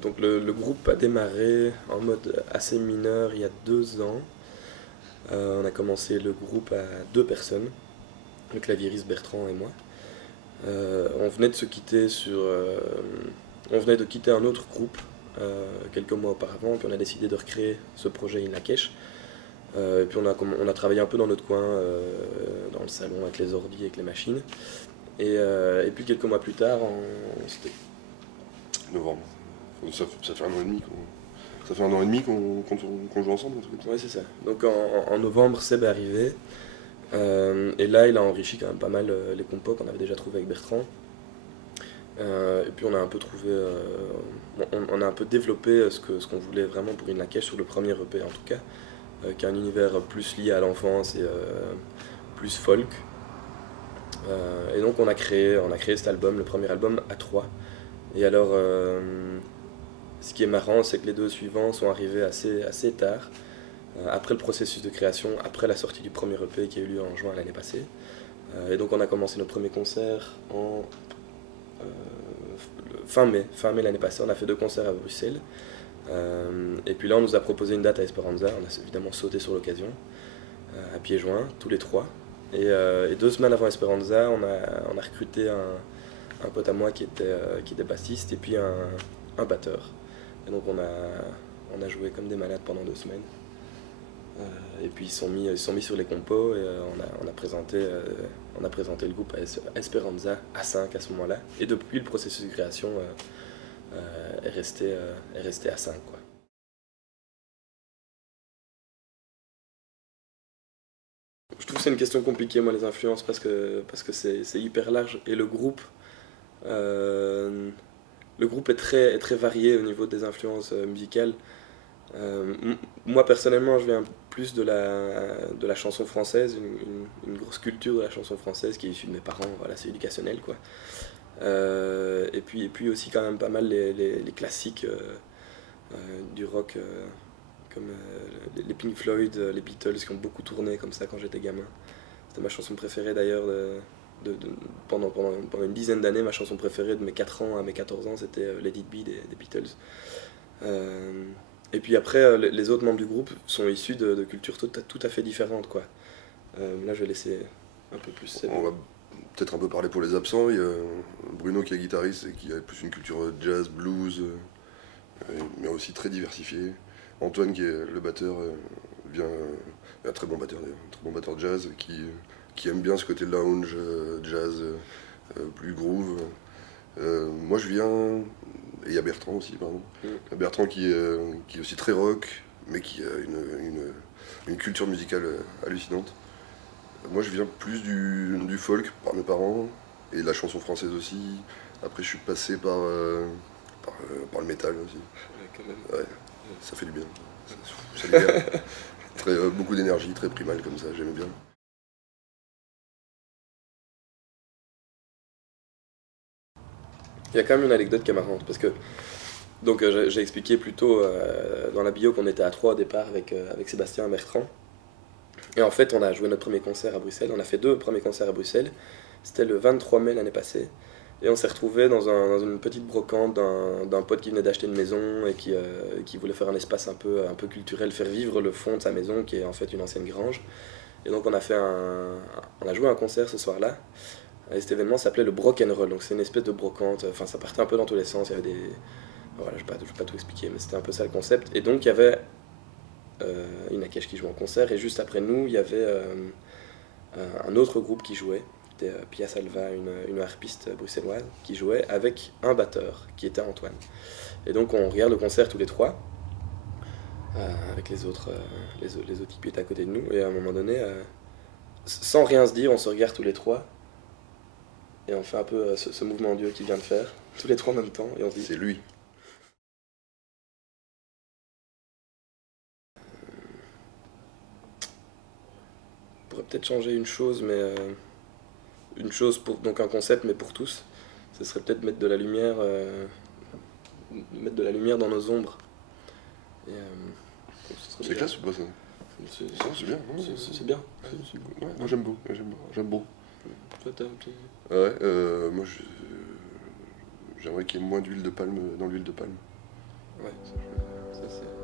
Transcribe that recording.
Donc le groupe a démarré en mode assez mineur il y a 2 ans. On a commencé le groupe à 2 personnes, le claviériste Bertrand et moi. On venait de se quitter on venait de quitter un autre groupe quelques mois auparavant, puis on a décidé de recréer ce projet In Lak'ech. Et puis on a travaillé un peu dans notre coin, dans le salon avec les ordi, avec les machines. Et puis quelques mois plus tard, c'était Novembre. Ça fait un an et demi qu'on joue ensemble, un truc comme ça. ouais, c'est ça. Donc en novembre, Seb est arrivé. Et là, il a enrichi quand même pas mal les compos qu'on avait déjà trouvé avec Bertrand. Et puis on a un peu trouvé, on a un peu développé ce qu'on voulait vraiment pour In Lak'ech sur le premier EP en tout cas, qui est un univers plus lié à l'enfance et plus folk. Et donc on a créé cet album, le premier album à 3. Et alors, ce qui est marrant, c'est que les 2 suivants sont arrivés assez tard, après le processus de création, après la sortie du premier EP qui a eu lieu en juin l'année passée. Et donc on a commencé nos premiers concerts en fin mai l'année passée. On a fait 2 concerts à Bruxelles. Et puis là, on nous a proposé une date à Esperanza. On a évidemment sauté sur l'occasion, à pieds joints, tous les 3. Et 2 semaines avant Esperanza, on a recruté un pote à moi qui était bassiste et puis un batteur. Et donc on a joué comme des malades pendant 2 semaines. Et puis ils se sont mis sur les compos et on a présenté le groupe à Esperanza à 5 à ce moment-là. Et depuis, le processus de création est resté à 5, quoi. Je trouve que c'est une question compliquée, moi, les influences, parce que c'est hyper large. Et le groupe est très varié au niveau des influences musicales. Moi personnellement, je viens plus de la chanson française, une grosse culture de la chanson française qui est issue de mes parents, voilà, c'est éducationnel quoi. Et puis aussi quand même pas mal les classiques du rock, comme les Pink Floyd, les Beatles qui ont beaucoup tourné comme ça quand j'étais gamin. C'était ma chanson préférée d'ailleurs pendant une dizaine d'années. Ma chanson préférée de mes 4 ans à mes 14 ans, c'était Let It Be des Beatles. Et puis après, les autres membres du groupe sont issus de cultures tout à fait différentes, quoi. Là, je vais laisser un peu plus. On va peut-être un peu parler pour les absents. Il y a Bruno qui est guitariste et qui a plus une culture jazz, blues, mais aussi très diversifiée. Antoine qui est le batteur, un très bon batteur d'ailleurs, un très bon batteur de jazz qui aime bien ce côté lounge, jazz, plus groove. Moi je viens, et il y a Bertrand aussi, pardon. Bertrand qui est aussi très rock, mais qui a une culture musicale hallucinante. Moi je viens plus du folk par mes parents, et de la chanson française aussi. Après je suis passé par le métal aussi. Ouais, quand même. Ouais, ça fait du bien. Ça libère. Beaucoup d'énergie, très primal comme ça, j'aimais bien. Il y a quand même une anecdote qui est marrante, parce que donc j'ai expliqué plus tôt dans la bio qu'on était à 3 au départ avec Sébastien et Bertrand. Et en fait, on a joué notre premier concert à Bruxelles. On a fait 2 premiers concerts à Bruxelles. C'était le 23 mai l'année passée. Et on s'est retrouvé dans une petite brocante d'un pote qui venait d'acheter une maison et qui voulait faire un espace un peu culturel, faire vivre le fond de sa maison, qui est en fait une ancienne grange. Et donc on a joué un concert ce soir-là. Et cet événement s'appelait le Brock and Roll. Donc c'est une espèce de brocante. Enfin, ça partait un peu dans tous les sens. Il y avait des... Voilà, je vais pas tout expliquer, mais c'était un peu ça le concept. Et donc il y avait In Lak'ech qui jouait en concert. Et juste après nous, il y avait un autre groupe qui jouait. C'était Pia Salva, une harpiste bruxelloise, qui jouait avec un batteur, qui était Antoine. Et donc on regarde le concert tous les 3, avec les autres types qui étaient à côté de nous. Et à un moment donné, sans rien se dire, on se regarde tous les 3. Et on fait un peu ce mouvement Dieu qu'il vient de faire, tous les 3 en même temps. Et on se dit, C'est lui. on pourrait peut-être changer une chose, mais une chose pour donc un concept, mais pour tous. Ce serait peut-être mettre de la lumière dans nos ombres. Et, C'est classe ou pas ça? C'est bien. C'est bien. Ouais, moi j'aime beaucoup. Toi, t'as un petit... Ouais, moi j'aimerais qu'il y ait moins d'huile de palme dans l'huile de palme. Ouais, ça, ça, c'est...